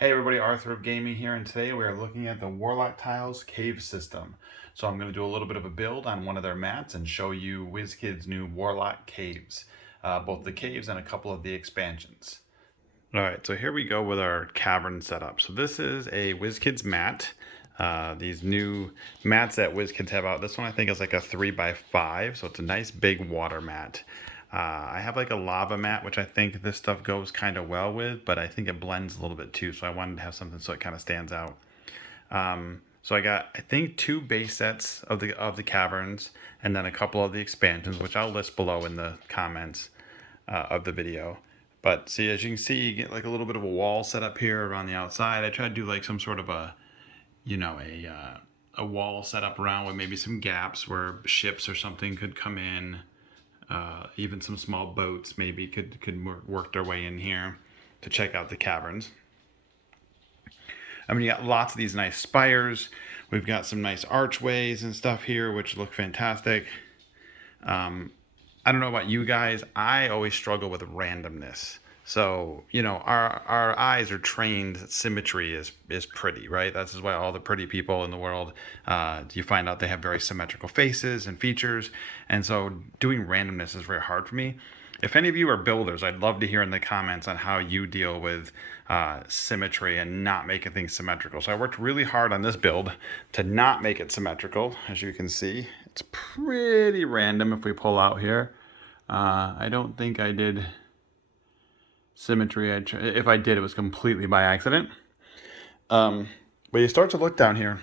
Hey everybody, Arthur of Gaming here, and today we are looking at the Warlock Tiles cave system. So I'm going to do a little bit of a build on one of their mats and show you Wizkids' new Warlock caves. Both the caves and a couple of the expansions. Alright, so here we go with our cavern setup. So this is a Wizkids mat. These new mats that Wizkids have out. This one I think is like a 3x5, so it's a nice big water mat. I have like a lava mat, which I think this stuff goes kind of well with, but I think it blends a little bit too, so I wanted to have something so it kind of stands out. So I got, I think, 2 base sets of the caverns, and then a couple of the expansions, which I'll list below in the comments of the video. But see, as you can see, you get like a little bit of a wall set up here around the outside. I tried to do like some sort of a, a wall set up around with maybe some gaps where ships or something could come in. Even some small boats maybe could work their way in here to check out the caverns. I mean, you got lots of these nice spires. We've got some nice archways and stuff here, which look fantastic. I don't know about you guys. I always struggle with randomness. So, you know, our eyes are trained that symmetry is pretty, right? That's why all the pretty people in the world, you find out they have very symmetrical faces and features. And so doing randomness is very hard for me. If any of you are builders, I'd love to hear in the comments on how you deal with symmetry and not making things symmetrical. So I worked really hard on this build to not make it symmetrical. As you can see, it's pretty random if we pull out here. I don't think I did symmetry. If I did, it was completely by accident. But you start to look down here,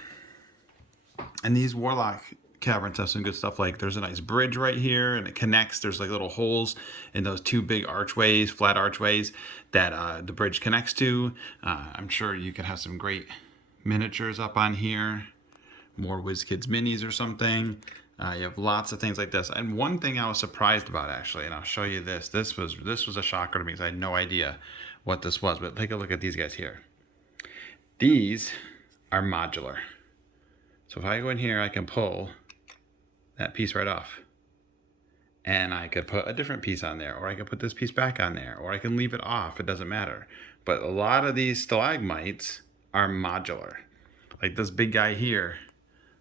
and these Warlock Caverns have some good stuff. Like there's a nice bridge right here, and it connects. There's like little holes in those 2 big archways, flat archways, that the bridge connects to. I'm sure you can have some great miniatures up on here, more WizKids minis or something. You have lots of things like this. And one thing I was surprised about, actually, and I'll show you this. This was a shocker to me because I had no idea what this was. But take a look at these guys here. These are modular. So if I go in here, I can pull that piece right off. And I could put a different piece on there, or I could put this piece back on there, or I can leave it off. It doesn't matter. But a lot of these stalagmites are modular. Like this big guy here.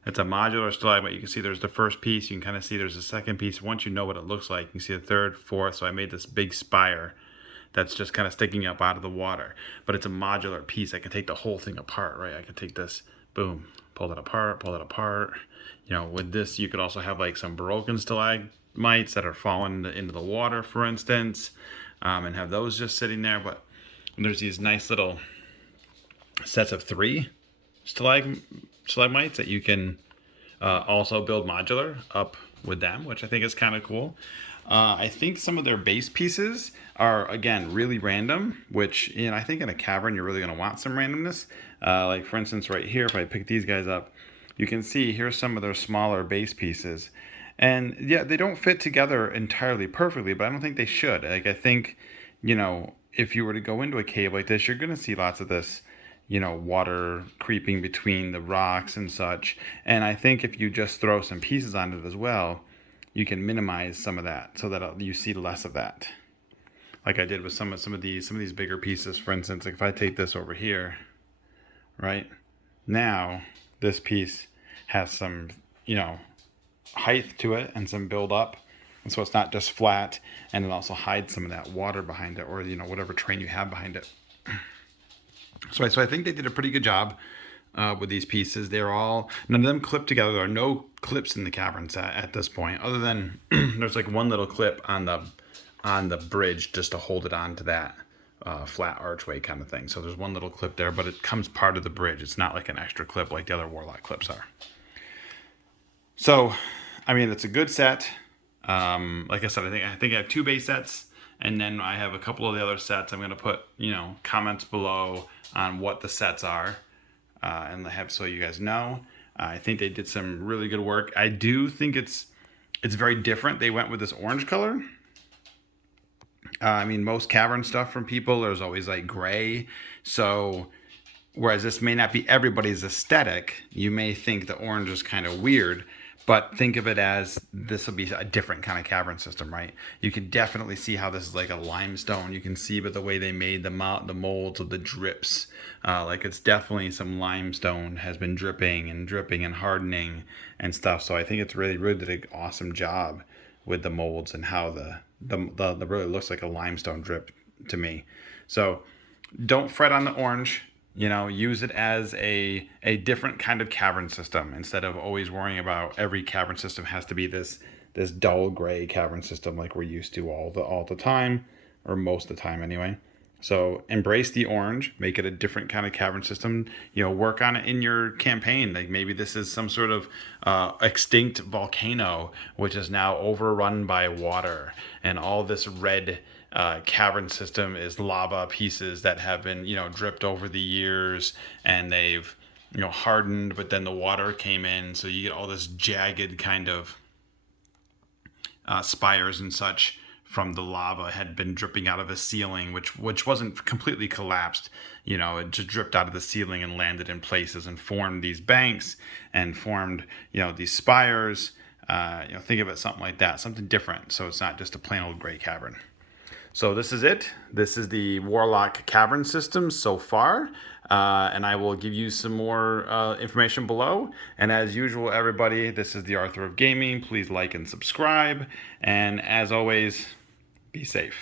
It's a modular stalagmite. You can see there's the first piece. You can kind of see there's a second piece. Once you know what it looks like, you can see the third, fourth. So I made this big spire that's just kind of sticking up out of the water. But it's a modular piece. I can take the whole thing apart, right? I can take this, boom, pull that apart, pull that apart. You know, with this, you could also have like some broken stalagmites that are falling into the water, for instance, and have those just sitting there. But there's these nice little sets of 3 stalagmites that you can also build modular up with them, which I think is kind of cool. I think some of their base pieces are, again, really random, which, you know, I think in a cavern you're really going to want some randomness. Like for instance right here, if I pick these guys up, you can see here's some of their smaller base pieces. And yeah, they don't fit together entirely perfectly, but I don't think they should. Like I think, you know, if you were to go into a cave like this, you're going to see lots of this, you know, water creeping between the rocks and such. And I think if you just throw some pieces on it as well, you can minimize some of that so that you see less of that. Like I did with some of these bigger pieces. For instance, like if I take this over here, right? Now this piece has some, you know, height to it and some build up. And so it's not just flat, and it also hides some of that water behind it, or, you know, whatever terrain you have behind it. So I think they did a pretty good job with these pieces. They're all, none of them clipped together. There are no clips in the caverns at this point, other than there's like one little clip on the bridge just to hold it onto that flat archway kind of thing. So there's one little clip there, but it comes part of the bridge. It's not like an extra clip like the other Warlock clips are. So, I mean, it's a good set. Like I said, I think I have 2 base sets. And then I have a couple of the other sets. I'm going to put, you know, comments below on what the sets are, and have so you guys know. I think they did some really good work. I do think it's very different. They went with this orange color. I mean, most cavern stuff from people, there's always like gray. So whereas this may not be everybody's aesthetic, you may think the orange is kind of weird. But think of it as this will be a different kind of cavern system, right? You can definitely see how this is like a limestone. You can see by the way they made the molds of the drips. Like it's definitely some limestone has been dripping and hardening and stuff. So I think it's really did an awesome job with the molds and how the really looks like a limestone drip to me. So don't fret on the orange. You know, use it as a different kind of cavern system instead of always worrying about every cavern system has to be this dull gray cavern system like we're used to all the time, or most of the time anyway. So embrace the orange, make it a different kind of cavern system. You know, work on it in your campaign. Like maybe this is some sort of extinct volcano which is now overrun by water, and all this red cavern system is lava pieces that have been, you know, dripped over the years, and they've, you know, hardened, but then the water came in, so you get all this jagged kind of spires and such from the lava had been dripping out of the ceiling, which wasn't completely collapsed. You know, it just dripped out of the ceiling and landed in places and formed these banks and formed, you know, these spires. You know, think of it something like that, something different. So it's not just a plain old gray cavern. So this is it. This is the Warlock Cavern system so far. And I will give you some more information below. And as usual, everybody, this is the Arthur of Gaming. Please like and subscribe. And as always, be safe.